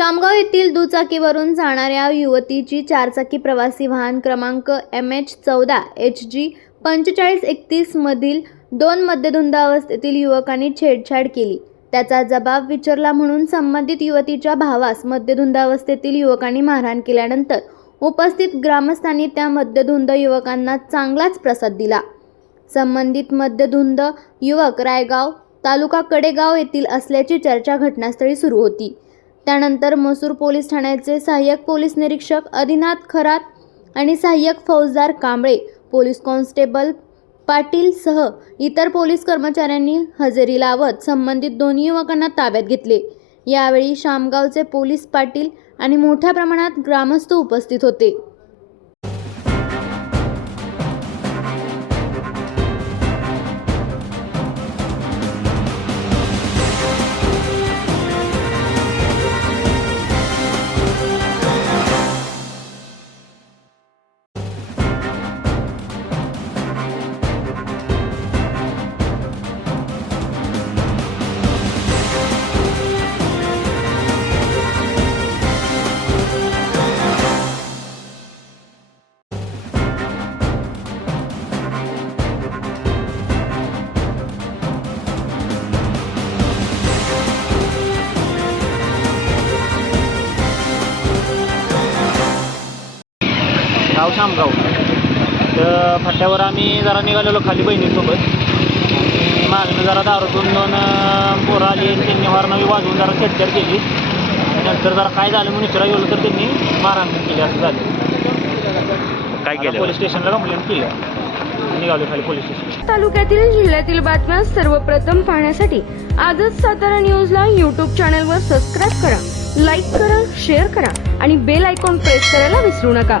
शामगाव येथील दुचाकीवरून जाणाऱ्या युवतीची चारचाकी प्रवासी वाहन क्रमांक एम एच चौदा एच जी पंचेचाळीस एकतीसमधील दोन मध्यधुंद अवस्थेतील युवकांनी छेडछाड केली. त्याचा जबाब विचारला म्हणून संबंधित युवतीच्या भावास मध्यधुंद अवस्थेतील युवकांनी मारहाण केल्यानंतर उपस्थित ग्रामस्थांनी त्या मद्यधुंद युवकांना चांगलाच प्रसाद दिला. संबंधित मद्यधुंद युवक रायगाव तालुका कडेगाव येथील असल्याची चर्चा घटनास्थळी सुरू होती. त्यानंतर मसूर पोलीस ठाण्याचे सहाय्यक पोलीस निरीक्षक अधिनाथ खरात आणि सहाय्यक फौजदार कांबळे पोलीस कॉन्स्टेबल पाटीलसह इतर पोलीस कर्मचाऱ्यांनी हजेरी लावत संबंधित दोन्ही युवकांना ताब्यात घेतले. यावेळी शामगावचे पोलीस पाटील आणि मोठ्या प्रमाणात ग्रामस्थ उपस्थित होते. गाव शामगाव. तर फाट्यावर आम्ही जरा निघालेलो खाली बहिणीसोबत. आणि मागणं जरा दारूतून दोन पोरं आली त्यांनी हॉर्नवी वाजवून जरा छेडछाड केली. नंतर जरा काय झालं म्हणून विचारा गेलो तर त्यांनी मारहाण केली असं झालं. काय केलं? पोलीस स्टेशनला कंप्लेंट केली. निघालो खाली पोलीस स्टेशन. तालुक्यातील जिल्ह्यातील बातम्या सर्वप्रथम पाहण्यासाठी आजच सातारा न्यूजला यूट्यूब चॅनलवर सबस्क्राईब करा लाईक करा शेअर करा आणि बेल आयकॉन प्रेस करायला विसरू नका.